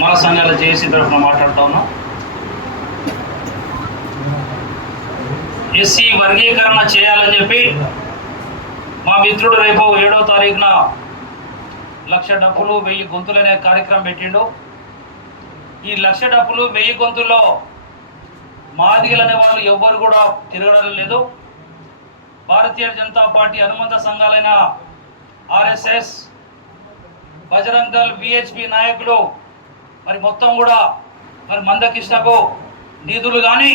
మాల సంఘాల జేఏసీ తరఫున మాట్లాడుతూ ఉన్నాం. ఎస్సీ వర్గీకరణ చేయాలని చెప్పి మా మిత్రుడు రేపు 7వ తారీఖున 1,00,000 డప్పులు 1000 గొంతులు అనే కార్యక్రమం పెట్టిండు. ఈ 1,00,000 డప్పులు 1000 గొంతుల్లో మాదిగలు అనే వాళ్ళు ఎవ్వరు కూడా తిరగడం లేదు. భారతీయ జనతా పార్టీ అనుబంధ సంఘాలైన ఆర్ఎస్ఎస్, బజరంగ్ దళ్, విహెచ్పి నాయకులు మరి మొత్తం కూడా మరి మందకృష్ణకు నిధులు కానీ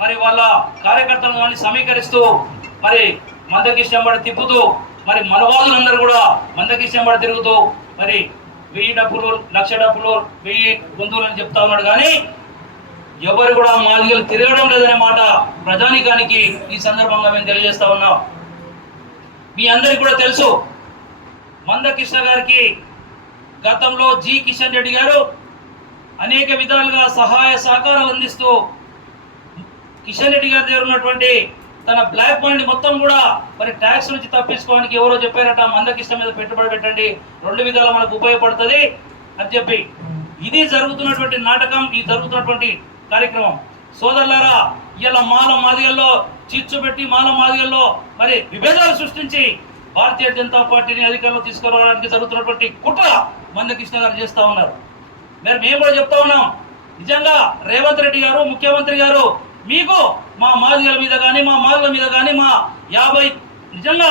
మరి వాళ్ళ కార్యకర్తలను కానీ సమీకరిస్తూ మరి మందకృష్ణ బడి తిప్పుతూ మరి మనవాదులందరూ కూడా మందకృష్ణ బడి తిరుగుతూ మరి 1000 డప్పులు 1,00,000 డప్పులు 1000 గొంతులు అని చెప్తా ఉన్నాడు. కానీ ఎవరు కూడా మాదిగలు తిరగడం లేదనే మాట ప్రజానికానికి ఈ సందర్భంగా మేము తెలియజేస్తా ఉన్నాం. మీ అందరికీ కూడా తెలుసు, మందకృష్ణ గారికి గతంలో జి కిషన్ రెడ్డి గారు అనేక విధాలుగా సహాయ సహకారాలు అందిస్తూ కిషన్ రెడ్డి గారి దగ్గర ఉన్నటువంటి తన బ్లాక్ మనీ మొత్తం కూడా మరి ట్యాక్స్ నుంచి తప్పించుకోవడానికి ఎవరో చెప్పారట, మందకృష్ణ మీద పెట్టుబడి పెట్టండి, 2 విధాలు మనకు ఉపయోగపడుతుంది అని చెప్పి. ఇది జరుగుతున్నటువంటి నాటకం, ఇది జరుగుతున్నటువంటి కార్యక్రమం. సోదరులారా, ఇలా మాల మాదిగల్లో చిచ్చు పెట్టి మాల మాదిగల్లో మరి విభేదాలు సృష్టించి భారతీయ జనతా పార్టీని అధికారంలో తీసుకురావడానికి జరుగుతున్నటువంటి కుట్ర మందకృష్ణ గారు చేస్తూ ఉన్నారు. మేము కూడా చెప్తా ఉన్నాం, నిజంగా రేవంత్ రెడ్డి గారు ముఖ్యమంత్రి గారు మీకు మా మాదిగల మీద కానీ మా మాదిగల మీద కానీ మా 50 నిజంగా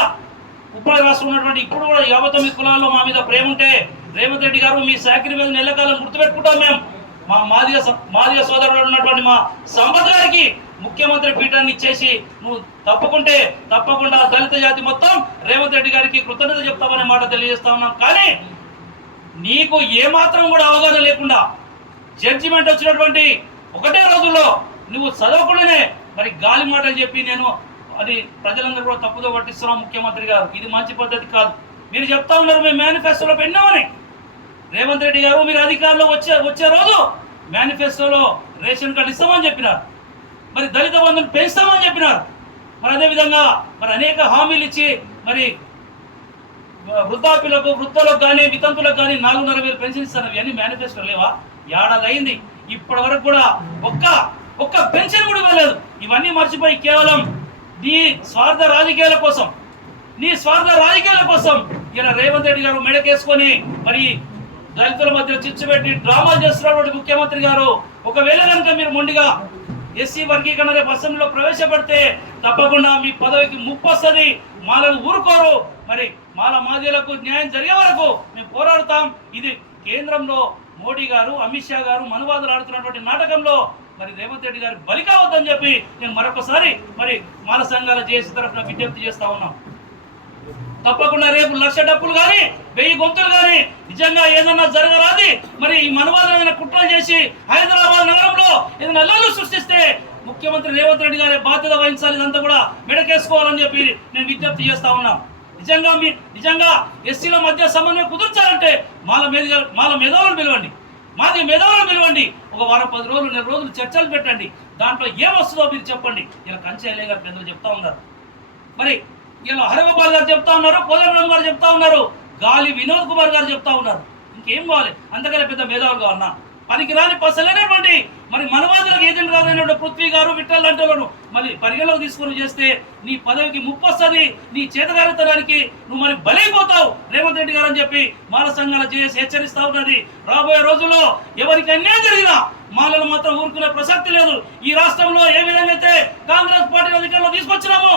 ఉమ్మడి రాష్ట్రం ఉన్నటువంటి ఇప్పుడు కూడా 59 కులాల్లో మా మీద ప్రేమ ఉంటే రేవంత్ రెడ్డి గారు మీ సాకిరి మీద నెల్లకాలం గుర్తుపెట్టుకుంటాం. మేము మా మాదిగ సోదరుడు ఉన్నటువంటి మా సంపత్ గారికి ముఖ్యమంత్రి పీఠాన్ని ఇచ్చేసి నువ్వు తప్పకుండా దళిత జాతి మొత్తం రేవంత్ రెడ్డి గారికి కృతజ్ఞత చెప్తామనే మాట తెలియజేస్తా ఉన్నాం. కానీ నీకు ఏమాత్రం కూడా అవగాహన లేకుండా జడ్జిమెంట్ వచ్చినటువంటి ఒకటే రోజుల్లో నువ్వు చదవకుండానే మరి గాలి మాటలు చెప్పి నేను అది ప్రజలందరూ కూడా తప్పుదో పట్టిస్తున్నాం. ముఖ్యమంత్రి గారు, ఇది మంచి పద్ధతి కాదు. మీరు చెప్తా ఉన్నారు మేము మేనిఫెస్టోలో పెట్టినామని. రేవంత్ రెడ్డి గారు మీరు అధికారంలో వచ్చే రోజు మేనిఫెస్టోలో రేషన్ కార్డు ఇస్తామని చెప్పినారు, మరి దళిత బంధువులు పెంచుతామని చెప్పినారు. మరి అదేవిధంగా మరి అనేక హామీలు ఇచ్చి మరి వృద్ధులకు కానీ వితంతులకు కానీ 4,500,000 పెన్షన్ ఇస్తారు. ఇవన్నీ మేనిఫెస్టో లేవా? ఏడాది అయింది, ఇప్పటి వరకు కూడా ఒక్క పెన్షన్ కూడా ఇవ్వలేదు. ఇవన్నీ మర్చిపోయి కేవలం నీ స్వార్థ రాజకీయాల కోసం ఇలా రేవంత్ రెడ్డి గారు మెడకేసుకొని మరి దళితుల మధ్య చిచ్చు పెట్టి డ్రామాలు చేస్తున్నటువంటి ముఖ్యమంత్రి గారు, ఒకవేళ కనుక మీరు మొండిగా ఎస్సీ వర్గీకరణ రేపు అసెంబ్లీలో ప్రవేశపెడితే తప్పకుండా మీ పదవికి ముప్పు వస్తుంది. మాలను ఊరుకోరు. మరి మాల మాదిగలకు న్యాయం జరిగే వరకు మేము పోరాడుతాం. ఇది కేంద్రంలో మోడీ గారు, అమిత్ షా గారు మనువాదులు ఆడుతున్నటువంటి నాటకంలో మరి రేవంత్ రెడ్డి గారు బలి కావద్దని చెప్పి నేను మరొకసారి మరి మాల సంఘాల జేఏసీ తరఫున విజ్ఞప్తి చేస్తా ఉన్నాం. తప్పకుండా రేపు 1,00,000 డప్పులు కానీ 1000 గొంతులు కానీ నిజంగా ఏదన్నా జరగరాది మరి ఈ మనవాళ్ళు ఏదైనా కుట్రలు చేసి హైదరాబాద్ నగరంలో ఏదైనా అల్లాలు సృష్టిస్తే ముఖ్యమంత్రి రేవంత్ రెడ్డి గారి బాధ్యత వహించాలి. ఇదంతా కూడా మెడకేసుకోవాలని చెప్పి నేను విజ్ఞప్తి చేస్తా ఉన్నాం. నిజంగా ఎస్సీల మధ్య సమన్వయం కుదుర్చాలంటే మాల మేధావులను పిలవండి, మాది మేధావులను పిలవండి. ఒక వారం 10 రోజులు 2 రోజులు చర్చలు పెట్టండి. దాంట్లో ఏమొస్తుందో మీరు చెప్పండి. ఇలా కంచె ఎల్లయ్య గారు పెద్దలు చెప్తా ఉన్నారు, మరి ఇలా హరగోపాల్ గారు చెప్తా ఉన్నారు, కోదండరామ్ గారు చెప్తా ఉన్నారు, గాలి వినోద్ కుమార్ గారు చెప్తా ఉన్నారు. ఇంకేం కావాలి? అంతకనే పెద్ద మేధావులు కావాలన్నా? పనికిరాని పసలేనటువంటి మరి మనవాదులకు ఏజెంట్ కాదైనటువంటి పృథ్వీ గారు విఠల్ లాంటి వాళ్ళను మరి పరిగణలోకి తీసుకొని చేస్తే నీ పదవికి ముప్పు వస్తుంది. నీ చేతగారితనానికి నువ్వు మరి బలైపోతావు రేవంత్ రెడ్డి గారు అని చెప్పి మాల సంఘాల జేఏసీ హెచ్చరిస్తా ఉన్నది. రాబోయే రోజుల్లో ఎవరికి అన్యాయం జరిగినా మాలలు మాత్రం ఊరుకునే ప్రసక్తి లేదు. ఈ రాష్ట్రంలో ఏ విధంగా అయితే కాంగ్రెస్ పార్టీ అధికారంలో తీసుకొచ్చినామో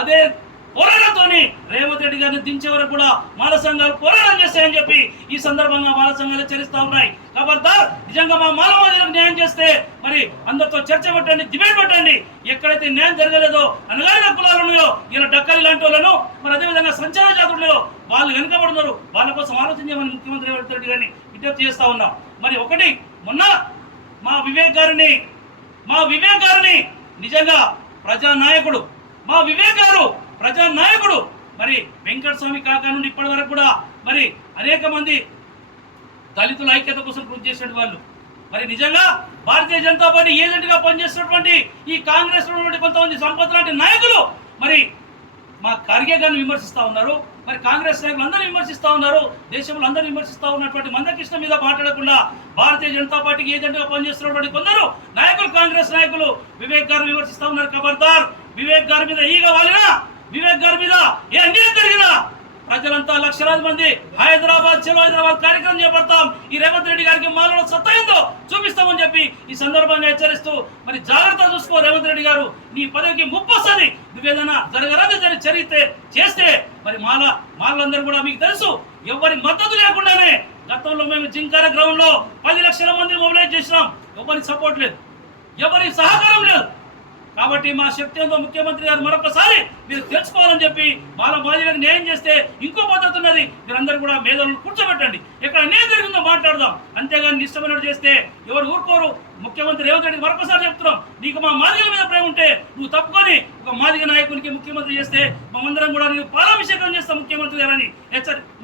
అదే పోరాటంతోని రేవంత్ రెడ్డి గారిని దించే వరకు కూడా మాల సంఘాలు పోరాటం చేస్తాయని చెప్పి ఈ సందర్భంగా మాల సంఘాలు హెచ్చరిస్తా ఉన్నాయి. ఖబర్దార్, నిజంగా మా మాల మాదిగలకు న్యాయం చేస్తే మరి అందరితో చర్చ పెట్టండి, డిబేట్ పెట్టండి. ఎక్కడైతే న్యాయం జరగలేదో అనగారిన కులాలు ఉన్నాయో ఇలా డక్కలి లాంటి వాళ్ళను మరి అదేవిధంగా సంచార జాతులు వాళ్ళు వెనుకబడున్నారు, వాళ్ళ కోసం ఆలోచించమని ముఖ్యమంత్రి రేవంత్ రెడ్డి గారిని విజ్ఞప్తి చేస్తా ఉన్నాం. మరి ఒకటి మొన్న మా వివేక్ గారిని నిజంగా ప్రజానాయకుడు మరి వెంకటస్వామి కాకా నుండి ఇప్పటి వరకు కూడా మరి అనేక మంది దళితుల ఐక్యత కోసం కృషి చేసే వాళ్ళు మరి నిజంగా భారతీయ జనతా పార్టీ ఏజెంట్గా పనిచేస్తున్నటువంటి ఈ కాంగ్రెస్ కొంతమంది సంపత్ లాంటి నాయకులు మరి మా ఖర్గే గారిని విమర్శిస్తూ ఉన్నారు, మరి కాంగ్రెస్ నాయకులు అందరూ విమర్శిస్తూ ఉన్నారు, దేశంలో అందరూ విమర్శిస్తూ ఉన్నటువంటి మందకృష్ణ మీద మాట్లాడకుండా భారతీయ జనతా పార్టీకి ఏజెంట్గా పనిచేస్తున్నటువంటి కొందరు నాయకులు, కాంగ్రెస్ నాయకులు వివేక్ గారు విమర్శిస్తా ఉన్నారు. ఖబర్దార్, వివేక్ గారి మీద ఈగ వాలినా, వివేక్ గారి మీద ఏ అన్యాయం జరిగినా ప్రజలంతా లక్షలాది మంది హైదరాబాద్ చలో హైదరాబాద్ కార్యక్రమం చేపడతాం. ఈ రేవంత్ రెడ్డి గారికి మాలో సత్తా ఏందో చూపిస్తామని చెప్పి ఈ సందర్భంగా హెచ్చరిస్తూ మరి జాగ్రత్త చూసుకో రేవంత్ రెడ్డి గారు, నీ పదవికి ముప్పు వస్తుంది. నువ్వేదైనా జరగరాదు జరిగితే చేస్తే మరి మాలందరూ కూడా మీకు తెలుసు, ఎవరి మద్దతు లేకుండానే గతంలో మేము జింకార గ్రౌండ్ లో 10 లక్షల మంది మొబిలైజ్ చేసినాం. ఎవరి సపోర్ట్ లేదు, ఎవరి సహకారం లేదు. కాబట్టి మా శక్తి ఏందో ముఖ్యమంత్రి గారు మరొకసారి మీరు తెలుసుకోవాలని చెప్పి మాదిరికి న్యాయం చేస్తే ఇంకో పద్ధతి ఉన్నది. మీరందరూ కూడా మేధావులను కూర్చోబెట్టండి, ఎక్కడ అన్యాయం జరిగిందో మాట్లాడదాం. అంతేగాని ఇష్టమైనట్టు చేస్తే ఎవరు ఊరుకోరు. ముఖ్యమంత్రి రేవంత్ రెడ్డి మరొకసారి చెప్తున్నాం, నీకు మా మాదిగల మీద ప్రేమ ఉంటే నువ్వు తప్పుకొని ఒక మాదిగ నాయకునికి ముఖ్యమంత్రి చేస్తే మేమందరం కూడా నేను పాలాభిషేకం చేస్తాం ముఖ్యమంత్రి గారని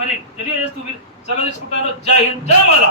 మరి తెలియజేస్తూ మీరు సెలవు తీసుకుంటారు. జై హింద్, జై మాలా.